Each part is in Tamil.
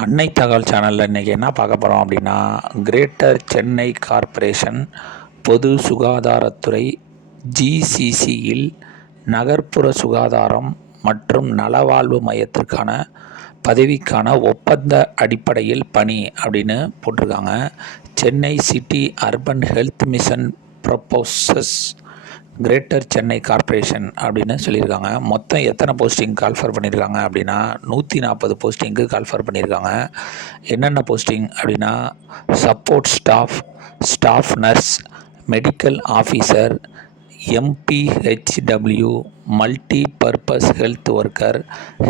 அன்னை தகவல் சேனலில் இன்றைக்கி என்ன பார்க்க போகிறோம் அப்படின்னா, கிரேட்டர் சென்னை கார்ப்பரேஷன் பொது சுகாதாரத்துறை ஜிசிசியில் நகர்ப்புற சுகாதாரம் மற்றும் நலவாழ்வு மையத்திற்கான பதவிக்கான ஒப்பந்த அடிப்படையில் பணி அப்படின்னு போட்டிருக்காங்க. Chennai city urban health mission proposes greater Chennai corporation அப்படின்னு சொல்லியிருக்காங்க. மொத்தம் எத்தனை போஸ்டிங் கால்ஃபர் பண்ணியிருக்காங்க அப்படின்னா 140 போஸ்டிங்க்கு கால்ஃபர் பண்ணியிருக்காங்க. என்னென்ன போஸ்டிங் அப்படின்னா, support staff, staff nurse, medical officer, MPHW, multi purpose health worker,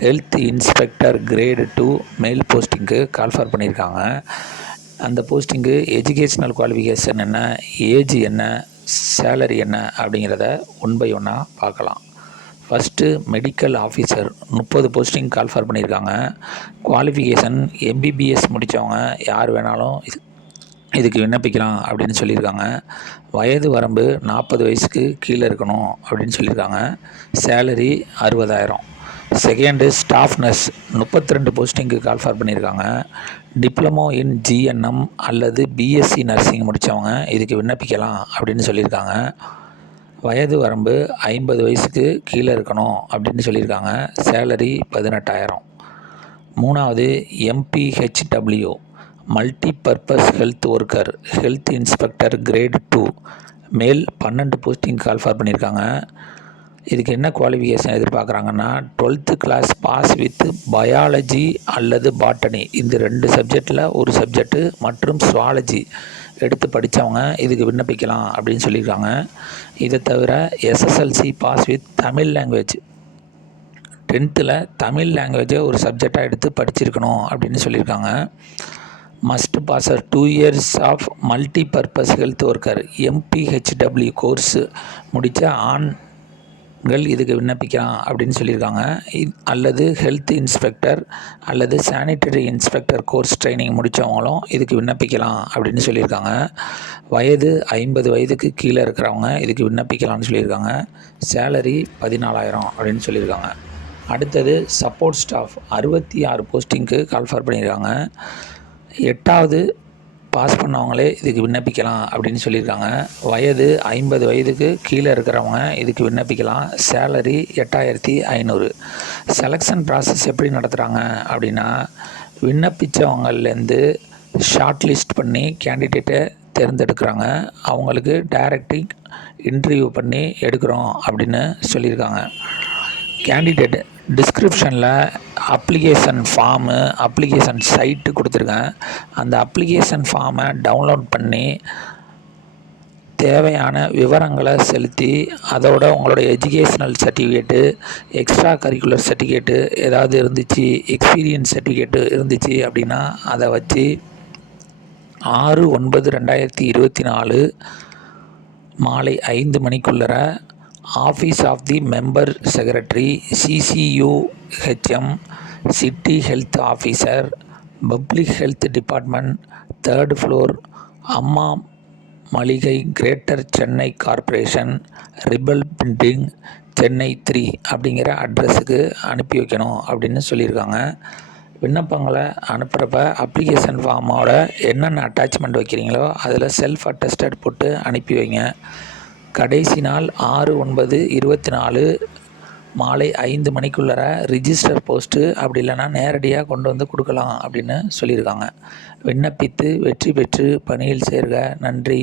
health inspector grade 2 மேல் போஸ்டிங்க்கு கால்ஃபர் பண்ணியிருக்காங்க. அந்த போஸ்டிங்கு எஜுகேஷ்னல் குவாலிஃபிகேஷன் என்ன, ஏஜ் என்ன, சேலரி என்ன அப்படிங்கிறத ஒன் பை ஒன்னாக பார்க்கலாம். First medical officer 30 posting call for பண்ணியிருக்காங்க. குவாலிஃபிகேஷன் MBBS முடித்தவங்க யார் வேணாலும் இதுக்கு விண்ணப்பிக்கலாம் அப்படின்னு சொல்லியிருக்காங்க. வயது வரம்பு 40 வயசுக்கு கீழே இருக்கணும் அப்படின்னு சொல்லியிருக்காங்க. சேலரி 60,000. செகண்டு ஸ்டாஃப் நர்ஸ் 32 போஸ்டிங்க்கு கால்ஃபர் பண்ணியிருக்காங்க. டிப்ளமோ இன் GNM அல்லது BSc நர்சிங் முடித்தவங்க இதுக்கு விண்ணப்பிக்கலாம் அப்படின்னு சொல்லியிருக்காங்க. வயது வரம்பு 50 வயசுக்கு கீழே இருக்கணும் அப்படின்னு சொல்லியிருக்காங்க. சேலரி 18,000. மூணாவது MPHW multi purpose health worker, health inspector grade 2 மேல் 12 போஸ்டிங் கால்ஃபர் பண்ணியிருக்காங்க. இதுக்கு என்ன குவாலிஃபிகேஷன் எதிர்பார்க்குறாங்கன்னா, 12th class pass with biology அல்லது பாட்டனி, இந்த 2 சப்ஜெக்டில் ஒரு சப்ஜெக்டு மற்றும் சுவாலஜி எடுத்து படித்தவங்க இதுக்கு விண்ணப்பிக்கலாம் அப்படின்னு சொல்லியிருக்காங்க. இதை தவிர SSLC pass with Tamil language, 10th Tamil லாங்குவேஜை ஒரு சப்ஜெக்டாக எடுத்து படிச்சிருக்கணும் அப்படின்னு சொல்லியிருக்காங்க. Must possess 2 years of multi purpose health worker MPHW course முடித்த ஆண்கள் இதுக்கு விண்ணப்பிக்கலாம் அப்படின்னு சொல்லியிருக்காங்க. அல்லது ஹெல்த் இன்ஸ்பெக்டர் அல்லது சானிட்டரி இன்ஸ்பெக்டர் கோர்ஸ் ட்ரைனிங் முடித்தவங்களும் இதுக்கு விண்ணப்பிக்கலாம் அப்படின்னு சொல்லியிருக்காங்க. வயது 50 வயதுக்கு கீழே இருக்கிறவங்க இதுக்கு விண்ணப்பிக்கலாம்னு சொல்லியிருக்காங்க. சேலரி 14,000 அப்படின்னு சொல்லியிருக்காங்க. அடுத்தது சப்போர்ட் ஸ்டாஃப் 66 போஸ்டிங்க்கு கால்ஃபர் பண்ணியிருக்காங்க. 8வது பாஸ் பண்ணவங்களே இதுக்கு விண்ணப்பிக்கலாம் அப்படின்னு சொல்லியிருக்காங்க. வயது 50 வயதுக்கு கீழே இருக்கிறவங்க இதுக்கு விண்ணப்பிக்கலாம். சேலரி 8,500. செலெக்ஷன் ப்ராசஸ் எப்படி நடத்துகிறாங்க அப்படின்னா, விண்ணப்பித்தவங்கலேருந்து ஷார்ட் லிஸ்ட் பண்ணி கேண்டிடேட்டை தேர்ந்தெடுக்கிறாங்க. அவங்களுக்கு டைரக்டிங் இன்டர்வியூ பண்ணி எடுக்கிறோம் அப்படின்னு சொல்லியிருக்காங்க. கேண்டிடேட் டிஸ்கிரிப்ஷனில் அப்ளிகேஷன் ஃபார்மு, அப்ளிகேஷன் சைட்டு கொடுத்துருக்கேன். அந்த அப்ளிகேஷன் ஃபார்மை டவுன்லோட் பண்ணி தேவையான விவரங்களை செலுத்தி, அதோட உங்களோட educational certificate, extra curricular certificate ஏதாவது இருந்துச்சு, எக்ஸ்பீரியன்ஸ் சர்டிஃபிகேட்டு இருந்துச்சு அப்படின்னா அதை வச்சு 6/9/2024 மாலை 5 மணிக்குள்ளர office of the member secretary, CCUHM, city health officer, public health department, 3rd floor, Amma Maaligai, greater Chennai corporation, Ripon building, Chennai 3 அப்படிங்கிற அட்ரஸுக்கு அனுப்பி வைக்கணும் அப்படின்னு சொல்லியிருக்காங்க. விண்ணப்பங்களை அனுப்புகிறப்ப அப்ளிகேஷன் ஃபார்மோட என்னென்ன அட்டாச்மெண்ட் வைக்கிறீங்களோ அதில் செல்ஃப் அட்டஸ்டட் போட்டு அனுப்பி வைங்க. கடைசி நாள் 6/9/24 மாலை 5 மணிக்குள்ளர ரிஜிஸ்டர் போஸ்ட்டு, அப்படி இல்லைன்னா நேரடியாக கொண்டு வந்து கொடுக்கலாம் அப்படின்னு சொல்லியிருக்காங்க. விண்ணப்பித்து வெற்றி பெற்று பணியில் சேர்க. நன்றி.